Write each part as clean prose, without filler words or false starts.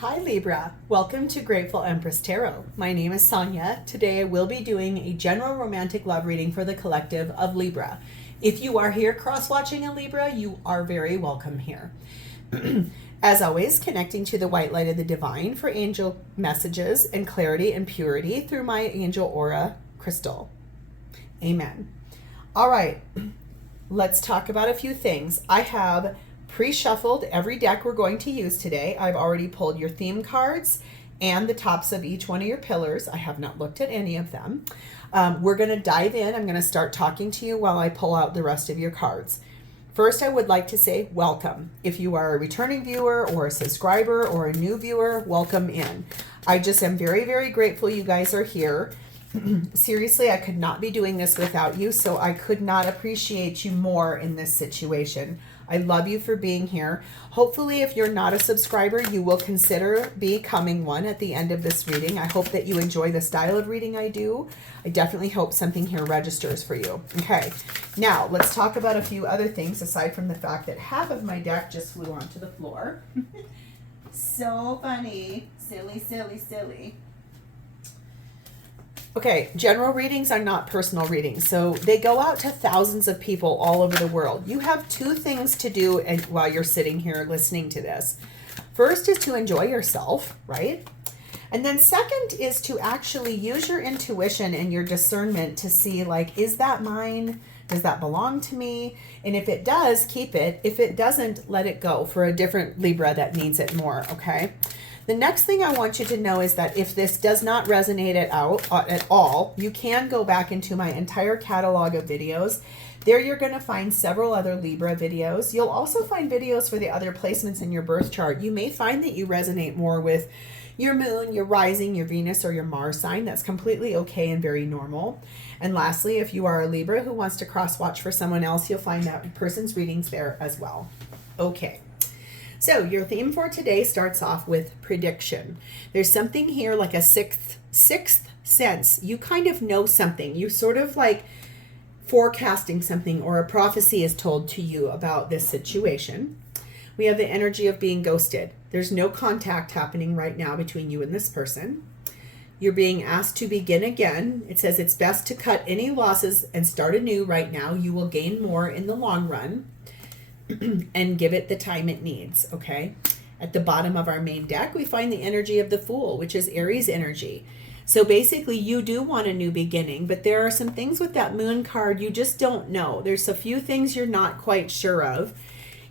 Hi Libra, welcome to Grateful Empress Tarot. My name is Sonia. Today I will be doing a general romantic love reading for the collective of Libra. If you are here cross-watching a Libra, you are very welcome here. As always, connecting to the white light of the divine for angel messages and clarity and purity through my angel aura crystal. Amen. All right, let's talk about a few things. I have pre-shuffled every deck we're going to use today. I've already pulled your theme cards and the tops of each one of your pillars. I have not looked at any of them. We're going to dive in. I'm going to start talking to you while I pull out the rest of your cards. First, I would like to say welcome. If you are a returning viewer or a subscriber or a new viewer, welcome in. I just am very, very grateful you guys are here. Seriously, I could not be doing this without you, so I could not appreciate you more in this situation. I love you for being here. Hopefully, if you're not a subscriber, you will consider becoming one at the end of this reading. I hope that you enjoy the style of reading I do. I definitely hope something here registers for you. Okay, now let's talk about a few other things aside from the fact that half of my deck just flew onto the floor. So funny. Silly, silly, silly. Okay, general readings are not personal readings, so they go out to thousands of people all over the world. You have two things to do while you're sitting here listening to this. First is to enjoy yourself, right? And then second is to actually use your intuition and your discernment to see, like, is that mine? Does that belong to me? And if it does, keep it. If it doesn't, let it go for a different Libra that needs it more, okay? The next thing I want you to know is that if this does not resonate at all, you can go back into my entire catalog of videos. There you're going to find several other Libra videos. You'll also find videos for the other placements in your birth chart. You may find that you resonate more with your moon, your rising, your Venus, or your Mars sign. That's completely okay and very normal. And lastly, if you are a Libra who wants to cross-watch for someone else, you'll find that person's readings there as well. Okay. So your theme for today starts off with prediction. There's something here like a sixth sense. You kind of know something. You sort of like forecasting something, or a prophecy is told to you about this situation. We have the energy of being ghosted. There's no contact happening right now between you and this person. You're being asked to begin again. It says it's best to cut any losses and start anew right now. You will gain more in the long run. And give it the time it needs, okay? At the bottom of our main deck, we find the energy of the Fool, which is Aries energy. So basically, you do want a new beginning, but there are some things with that Moon card you just don't know. There's a few things you're not quite sure of.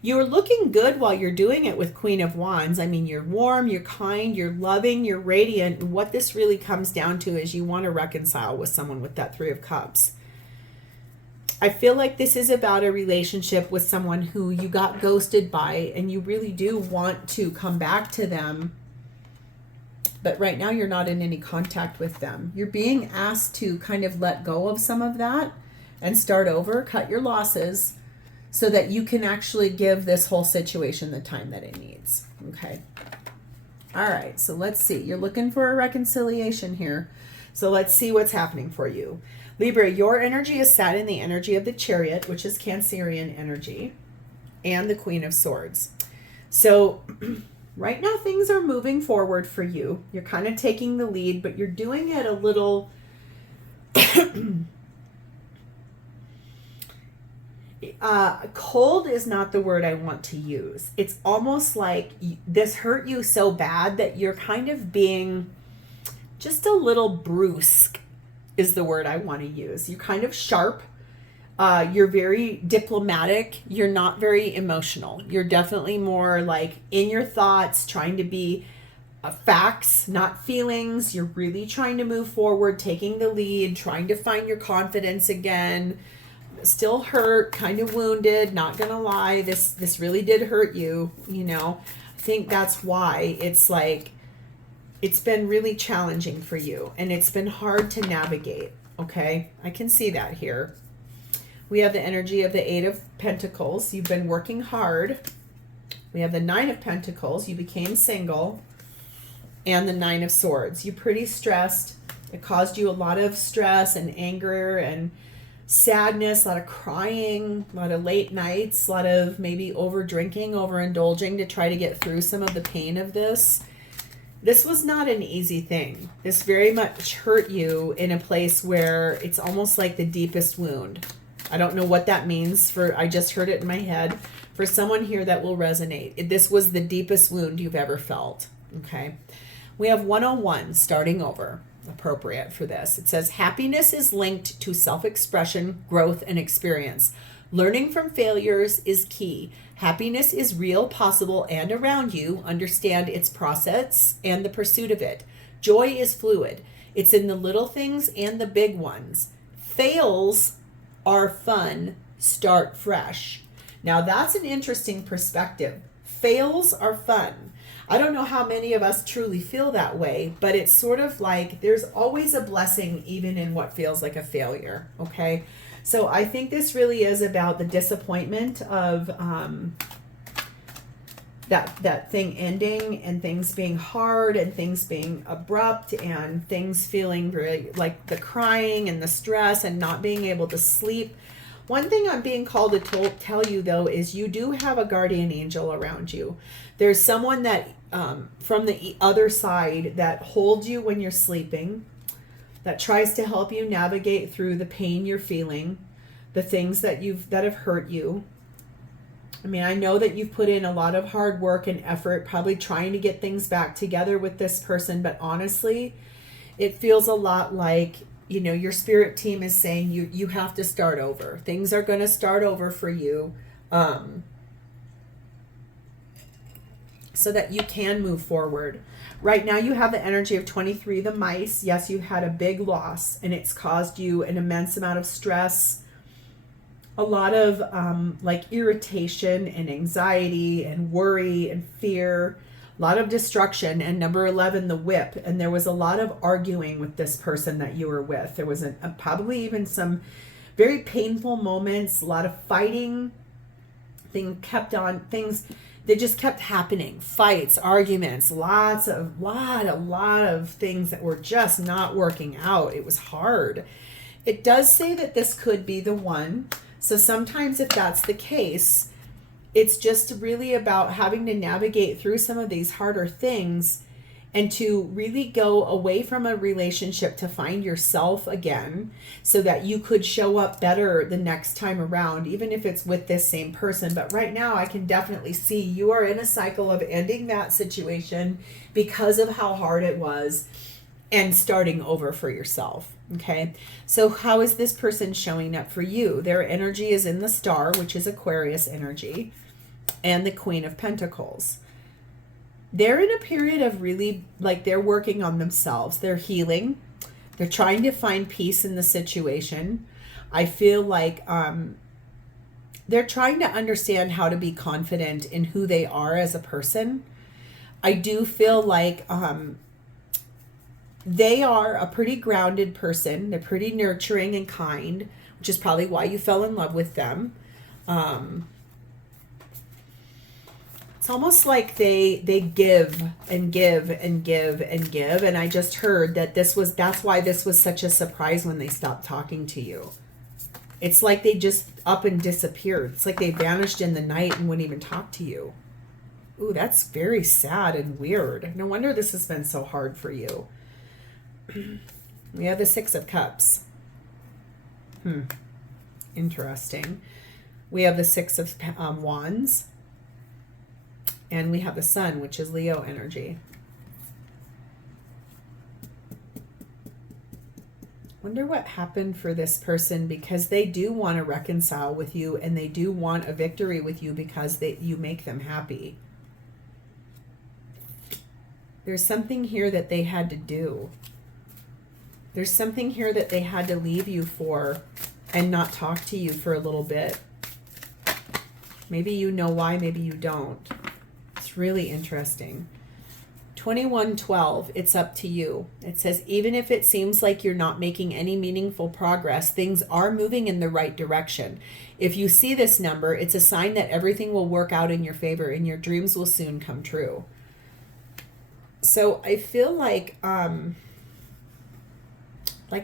You're looking good while you're doing it with Queen of Wands. I mean, you're warm, you're kind, you're loving, you're radiant. And what this really comes down to is you want to reconcile with someone with that Three of Cups. I feel like this is about a relationship with someone who you got ghosted by, and you really do want to come back to them. But right now you're not in any contact with them. You're being asked to kind of let go of some of that and start over, cut your losses, so that you can actually give this whole situation the time that it needs. Okay. All right. So let's see. You're looking for a reconciliation here. So let's see what's happening for you. Libra, your energy is sat in the energy of the Chariot, which is Cancerian energy, and the Queen of Swords. So right now things are moving forward for you. You're kind of taking the lead, but you're doing it a little cold is not the word I want to use. It's almost like this hurt you so bad that you're kind of being just a little brusque is the word I want to use. You're kind of sharp. You're very diplomatic. You're not very emotional. You're definitely more like in your thoughts, trying to be facts, not feelings. You're really trying to move forward, taking the lead, trying to find your confidence again. Still hurt, kind of wounded, not gonna lie. This really did hurt you, you know. I think that's why it's like it's been really challenging for you, and it's been hard to navigate, okay? I can see that here. We have the energy of the Eight of Pentacles. You've been working hard. We have the Nine of Pentacles. You became single. And the Nine of Swords. You're pretty stressed. It caused you a lot of stress and anger and sadness, a lot of crying, a lot of late nights, a lot of maybe over drinking, over indulging to try to get through some of the pain of this. This was not an easy thing. This very much hurt you in a place where it's almost like the deepest wound. I don't know what that means I just heard it in my head. For someone here that will resonate, this was the deepest wound you've ever felt. Okay. We have 101, starting over, appropriate for this. It says, happiness is linked to self-expression, growth, and experience. Learning from failures is key. Happiness is real, possible, and around you. Understand its process and the pursuit of it. Joy is fluid. It's in the little things and the big ones. Fails are fun. Start fresh. Now that's an interesting perspective. Fails are fun. I don't know how many of us truly feel that way, but it's sort of like there's always a blessing even in what feels like a failure, okay? So I think this really is about the disappointment of that thing ending and things being hard and things being abrupt and things feeling really like the crying and the stress and not being able to sleep. One thing I'm being called to tell you, though, is you do have a guardian angel around you. There's someone that from the other side that holds you when you're sleeping, that tries to help you navigate through the pain you're feeling, the things that have hurt you. I mean, I know that you've put in a lot of hard work and effort, probably trying to get things back together with this person, but honestly, it feels a lot like, you know, your spirit team is saying you have to start over. Things are going to start over for you, so that you can move forward. Right now you have the energy of 23, the mice. Yes, you had a big loss and it's caused you an immense amount of stress, a lot of like irritation and anxiety and worry and fear, a lot of destruction. And number 11, the whip. And there was a lot of arguing with this person that you were with. There was probably even some very painful moments, a lot of fighting. Things they just kept happening. Fights, arguments, a lot of things that were just not working out. It was hard. It does say that this could be the one. So sometimes if that's the case, it's just really about having to navigate through some of these harder things and to really go away from a relationship to find yourself again so that you could show up better the next time around, even if it's with this same person. But right now I can definitely see you are in a cycle of ending that situation because of how hard it was and starting over for yourself. Okay, so how is this person showing up for you? Their energy is in the Star, which is Aquarius energy, and the Queen of Pentacles. They're in a period of really, like, they're working on themselves. They're healing. They're trying to find peace in the situation. I feel like they're trying to understand how to be confident in who they are as a person. I do feel like they are a pretty grounded person. They're pretty nurturing and kind, which is probably why you fell in love with them. It's almost like they give and give and give and give. And I just heard that that's why this was such a surprise when they stopped talking to you. It's like they just up and disappeared. It's like they vanished in the night and wouldn't even talk to you. Ooh, that's very sad and weird. No wonder this has been so hard for you. We have the Six of Cups. Interesting. We have the Six of Wands. And we have the Sun, which is Leo energy. Wonder what happened for this person, because they do want to reconcile with you and they do want a victory with you because you make them happy. There's something here that they had to do. There's something here that they had to leave you for and not talk to you for a little bit. Maybe you know why, maybe you don't. It's really interesting. 2112, it's up to you. It says, even if it seems like you're not making any meaningful progress, things are moving in the right direction. If you see this number, it's a sign that everything will work out in your favor and your dreams will soon come true. So I feel like I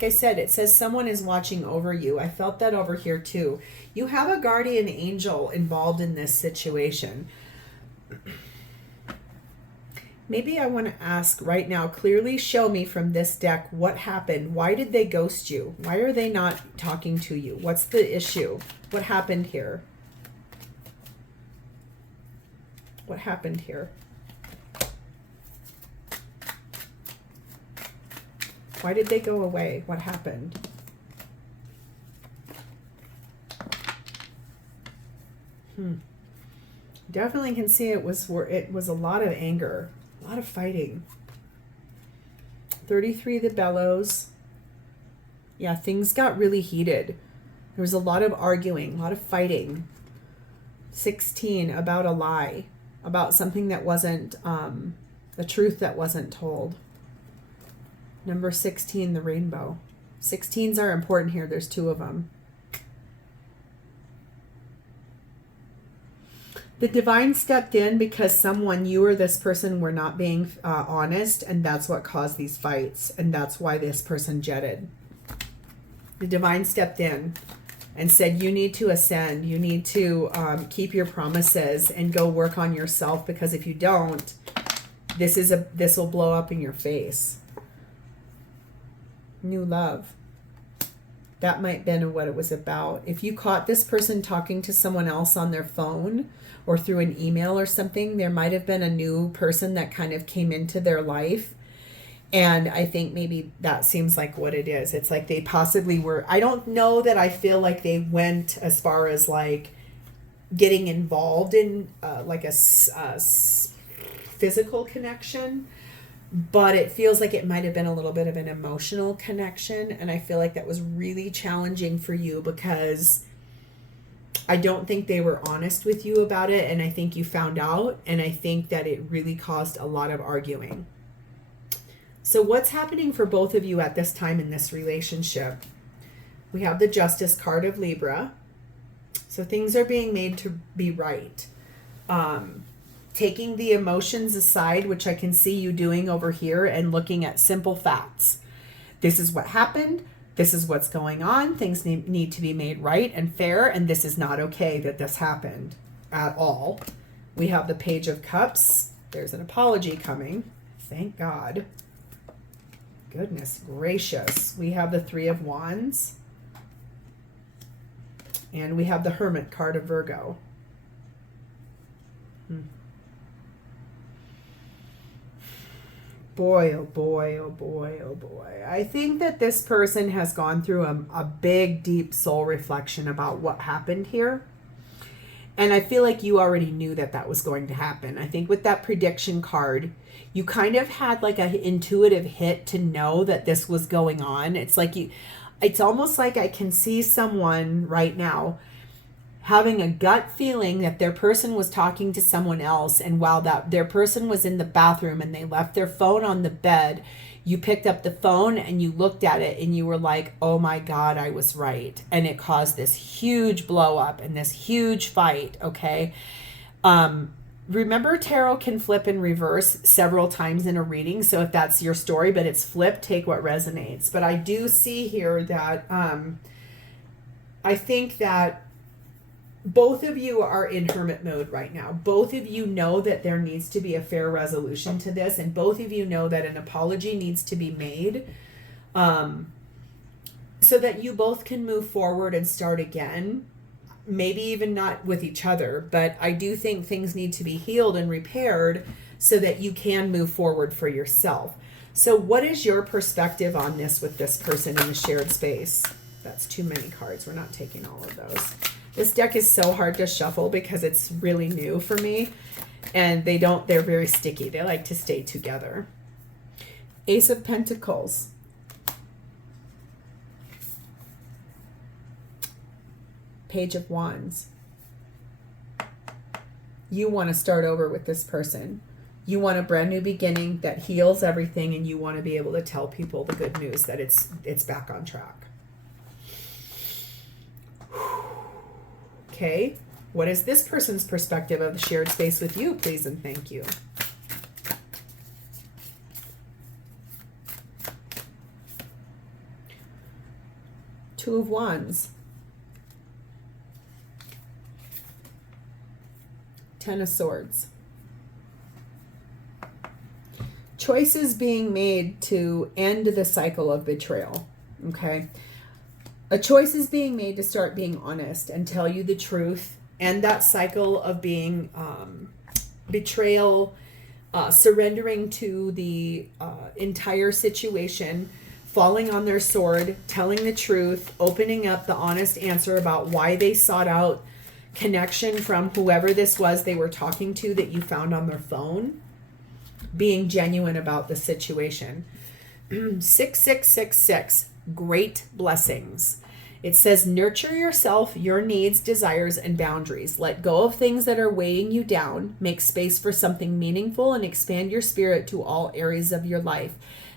said, it says someone is watching over you. I felt that over here too. You have a guardian angel involved in this situation. Maybe I want to ask right now, clearly show me from this deck what happened. Why did they ghost you? Why are they not talking to you? What's the issue? What happened here? What happened here? Why did they go away? What happened? Definitely can see it was a lot of anger, a lot of fighting. 33, the bellows. Yeah, things got really heated. There was a lot of arguing, a lot of fighting. 16, about a lie, about something that wasn't, the truth that wasn't told. Number 16, the rainbow. 16s are important here. There's 2 of them. The divine stepped in because someone, you or this person, were not being honest, and that's what caused these fights, and that's why this person jetted. The divine stepped in and said, you need to ascend. You need to keep your promises and go work on yourself, because if you don't, this will blow up in your face. New love. That might have been what it was about. If you caught this person talking to someone else on their phone or through an email or something, there might have been a new person that kind of came into their life. And I think maybe that seems like what it is. It's like they possibly were, I don't know that I feel like they went as far as like getting involved in like a physical connection, but it feels like it might have been a little bit of an emotional connection. And I feel like that was really challenging for you, because I don't think they were honest with you about it. And I think you found out. And I think that it really caused a lot of arguing. So what's happening for both of you at this time in this relationship? We have the Justice card of Libra. So things are being made to be right. Taking the emotions aside, which I can see you doing over here, and looking at simple facts. This is what happened. This is what's going on. Things need to be made right and fair, and this is not okay that this happened at all. We have the Page of Cups. There's an apology coming. Thank God. Goodness gracious. We have the Three of Wands. And we have the Hermit card of Virgo. Boy, oh boy, oh boy, oh boy. I think that this person has gone through a big, deep soul reflection about what happened here. And I feel like you already knew that that was going to happen. I think with that prediction card, you kind of had like an intuitive hit to know that this was going on. It's like it's almost like I can see someone right now having a gut feeling that their person was talking to someone else, and while that their person was in the bathroom and they left their phone on the bed, you picked up the phone and you looked at it and you were like, oh my God, I was right. And it caused this huge blow up and this huge fight, okay? Remember, tarot can flip in reverse several times in a reading, so if that's your story, but it's flipped, take what resonates. But I do see here that I think that both of you are in hermit mode right now. Both of you know that there needs to be a fair resolution to this, and both of you know that an apology needs to be made, so that you both can move forward and start again. Maybe even not with each other, but I do think things need to be healed and repaired so that you can move forward for yourself. So what is your perspective on this with this person in the shared space? That's too many cards. We're not taking all of those. This deck is so hard to shuffle because it's really new for me, and they're very sticky. They like to stay together. Ace of Pentacles. Page of Wands. You want to start over with this person. You want a brand new beginning that heals everything, and you want to be able to tell people the good news that it's back on track. Okay, what is this person's perspective of the shared space with you, please and thank you? Two of Wands. Ten of Swords. choices being made to end the cycle of betrayal. Okay. A choice is being made to start being honest and tell you the truth. End that cycle of being betrayal, surrendering to the entire situation, falling on their sword, telling the truth, opening up the honest answer about why they sought out connection from whoever this was they were talking to that you found on their phone, being genuine about the situation. 6666, great blessings. It says, nurture yourself, your needs, desires, and boundaries. Let go of things that are weighing you down. Make space for something meaningful and expand your spirit to all areas of your life.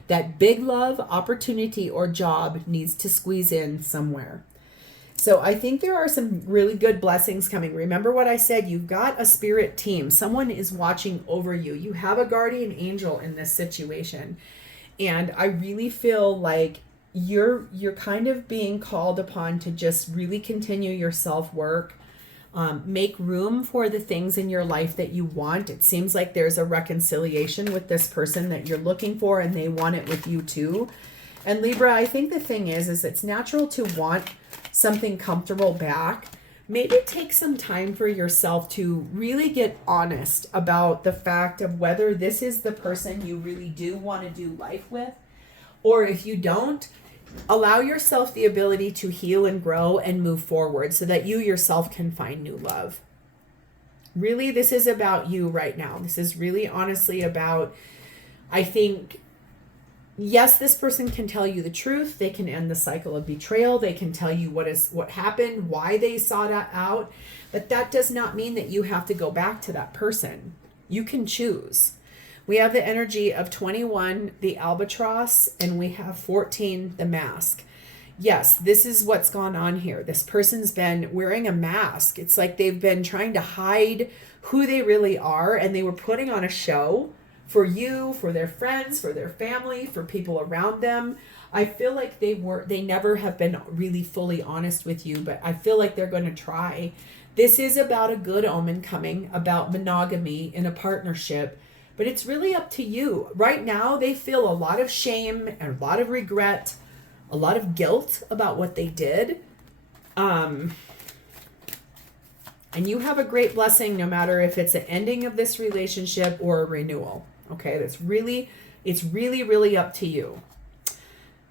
That big love, opportunity, or job needs to squeeze in somewhere. So I think there are some really good blessings coming. Remember what I said, you've got a spirit team. Someone is watching over you. You have a guardian angel in this situation. And I really feel like you're kind of being called upon to just really continue your self-work. Make room for the things in your life that you want. It seems like there's a reconciliation with this person that you're looking for, and they want it with you too. And Libra, I think the thing is it's natural to want something comfortable back. Maybe take some time for yourself to really get honest about the fact of whether this is the person you really do want to do life with, or if you don't, allow yourself the ability to heal and grow and move forward so that you yourself can find new love. Really, this is about you right now. This is really honestly about, I think, yes, this person can tell you the truth. They can end the cycle of betrayal. They can tell you what happened, why they sought that out. But that does not mean that you have to go back to that person. You can choose. We have the energy of 21, the albatross, and we have 14, the mask. Yes, this is what's gone on here. This person's been wearing a mask. It's like they've been trying to hide who they really are, and they were putting on a show for you, for their friends, for their family, for people around them. I feel like they never have been really fully honest with you, but I feel like they're going to try. This is about a good omen coming, about monogamy in a partnership. But it's really up to you. Right now, they feel a lot of shame and a lot of regret, a lot of guilt about what they did. And you have a great blessing no matter if it's an ending of this relationship or a renewal. Okay, it's really, really up to you.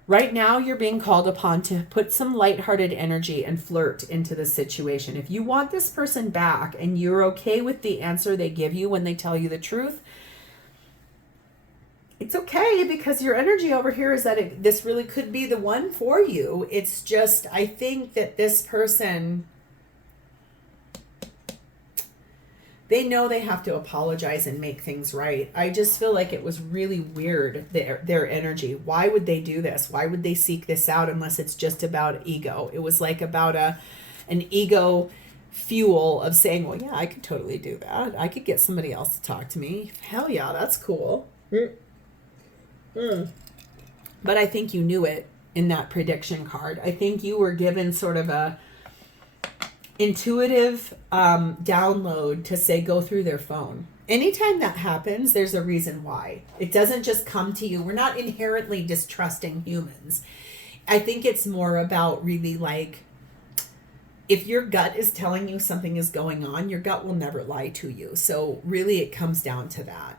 Right now, you're being called upon to put some lighthearted energy and flirt into the situation. If you want this person back and you're okay with the answer they give you when they tell you the truth, it's okay, because your energy over here is that this really could be the one for you. It's just, I think that this person, they know they have to apologize and make things right. I just feel like it was really weird, their energy. Why would they do this? Why would they seek this out unless it's just about ego? It was like about an ego fuel of saying, well, yeah, I could totally do that. I could get somebody else to talk to me. Hell yeah, that's cool. But I think you knew it in that prediction card. I think you were given sort of a intuitive download to say, go through their phone. Anytime that happens, there's a reason why. It doesn't just come to you. We're not inherently distrusting humans. I think it's more about really like, if your gut is telling you something is going on, your gut will never lie to you. So really it comes down to that.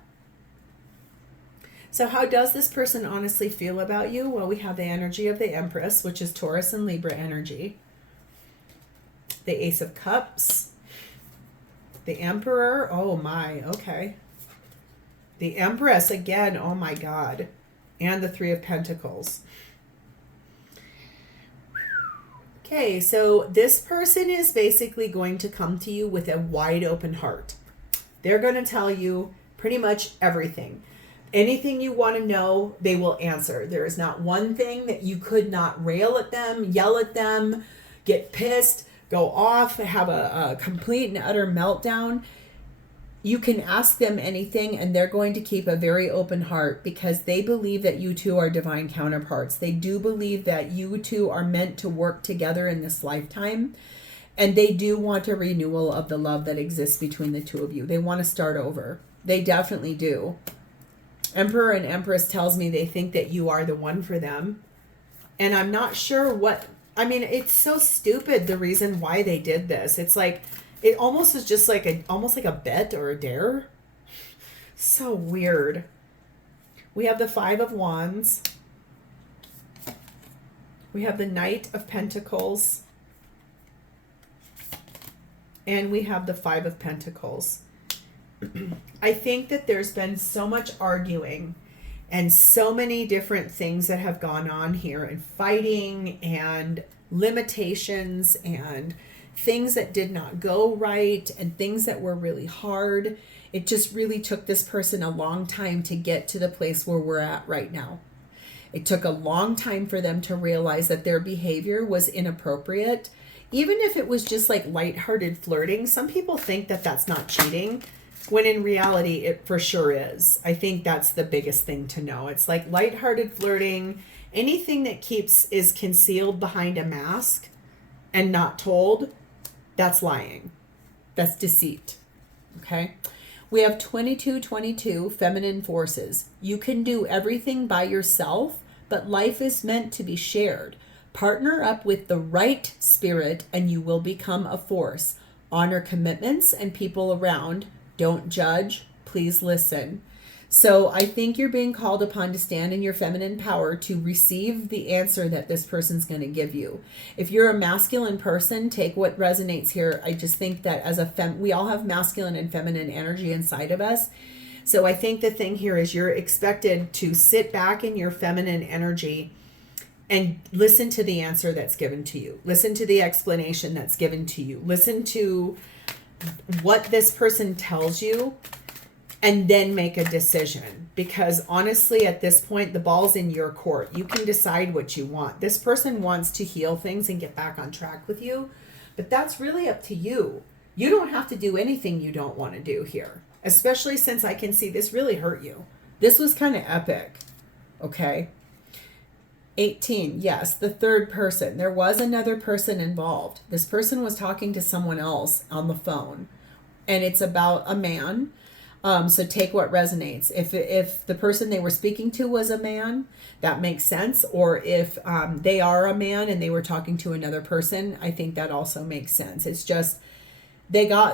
So how does this person honestly feel about you? Well, we have the energy of the Empress, which is Taurus and Libra energy. The Ace of Cups. The Emperor. Oh my, okay. The Empress again, oh my God. And the Three of Pentacles. Okay, so this person is basically going to come to you with a wide open heart. They're going to tell you pretty much everything. Anything you want to know, they will answer. There is not one thing that you could not rail at them, yell at them, get pissed, go off, have a complete and utter meltdown. You can ask them anything and they're going to keep a very open heart because they believe that you two are divine counterparts. They do believe that you two are meant to work together in this lifetime. And they do want a renewal of the love that exists between the two of you. They want to start over. They definitely do. Emperor and Empress tells me they think that you are the one for them. And I'm not sure what, I mean, it's so stupid the reason why they did this. It's like, it almost is just like almost like a bet or a dare. So weird. We have the Five of Wands. We have the Knight of Pentacles. And we have the Five of Pentacles. I think that there's been so much arguing and so many different things that have gone on here, and fighting and limitations and things that did not go right and things that were really hard. It just really took this person a long time to get to the place where we're at right now. It took a long time for them to realize that their behavior was inappropriate. Even if it was just like lighthearted flirting, some people think that that's not cheating, when in reality it for sure is. I think that's the biggest thing to know. It's like lighthearted flirting, anything that is concealed behind a mask and not told, that's lying. That's deceit. Okay? We have 2222, feminine forces. You can do everything by yourself, but life is meant to be shared. Partner up with the right spirit and you will become a force. Honor commitments and people around. Don't judge. Please listen. So I think you're being called upon to stand in your feminine power to receive the answer that this person's going to give you. If you're a masculine person, take what resonates here. I just think that as we all have masculine and feminine energy inside of us. So I think the thing here is you're expected to sit back in your feminine energy and listen to the answer that's given to you. Listen to the explanation that's given to you. Listen to what this person tells you, and then make a decision. Because honestly, at this point, the ball's in your court. You can decide what you want. This person wants to heal things and get back on track with you, but that's really up to you. You don't have to do anything you don't want to do here, especially since I can see this really hurt you. This was kind of epic, okay? 18, yes, the third person. There was another person involved. This person was talking to someone else on the phone, and it's about a man. So take what resonates. If the person they were speaking to was a man, that makes sense. Or if they are a man and they were talking to another person, I think that also makes sense. It's just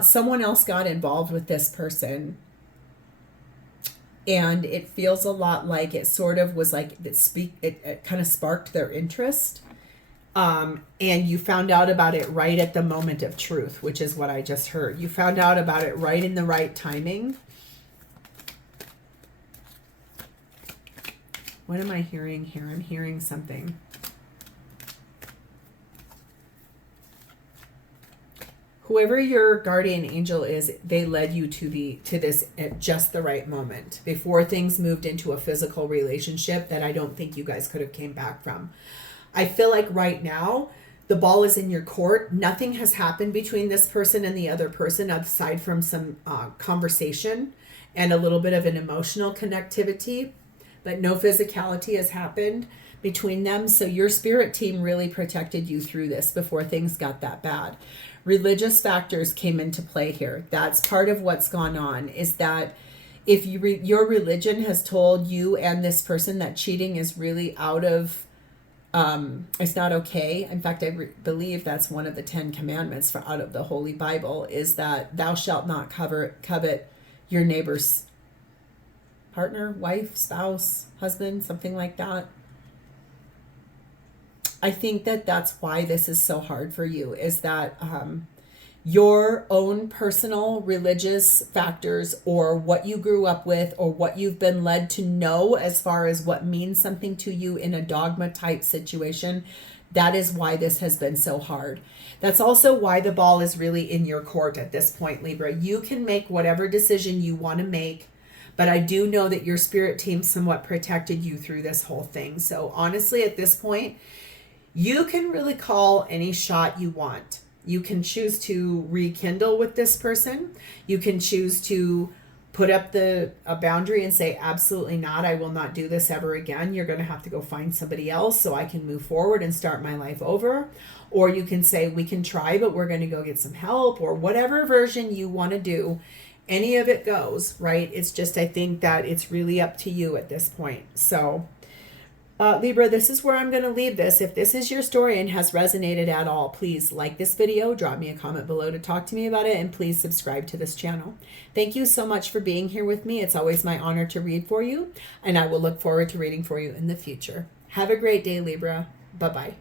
someone else got involved with this person. And it feels a lot like it sort of was like it kind of sparked their interest. And you found out about it right at the moment of truth, which is what I just heard. You found out about it right in the right timing. What am I hearing here? I'm hearing something. Whoever your guardian angel is, they led you to this at just the right moment, before things moved into a physical relationship that I don't think you guys could have came back from. I feel like right now the ball is in your court. Nothing has happened between this person and the other person aside from some conversation and a little bit of an emotional connectivity, but no physicality has happened between them. So your spirit team really protected you through this before things got that bad. Religious factors came into play here. That's part of what's gone on, is that if your religion has told you and this person that cheating is really out of, it's not okay. In fact, I believe that's one of the 10 commandments out of the Holy Bible, is that thou shalt not covet your neighbor's partner, wife, spouse, husband, something like that. I think that that's why this is so hard for you, is that your own personal religious factors, or what you grew up with, or what you've been led to know as far as what means something to you in a dogma type situation, that is why this has been so hard. That's also why the ball is really in your court at this point, Libra. You can make whatever decision you want to make, but I do know that your spirit team somewhat protected you through this whole thing. So honestly, at this point, you can really call any shot you want. You can choose to rekindle with this person. You can choose to put up a boundary and say, absolutely not, I will not do this ever again. You're going to have to go find somebody else so I can move forward and start my life over. Or you can say, we can try, but we're going to go get some help, or whatever version you want to do. any of it goes, right? It's just, I think that it's really up to you at this point. So, Libra, this is where I'm going to leave this. If this is your story and has resonated at all, please like this video, drop me a comment below to talk to me about it, and please subscribe to this channel. Thank you so much for being here with me. It's always my honor to read for you, and I will look forward to reading for you in the future. Have a great day, Libra. Bye-bye.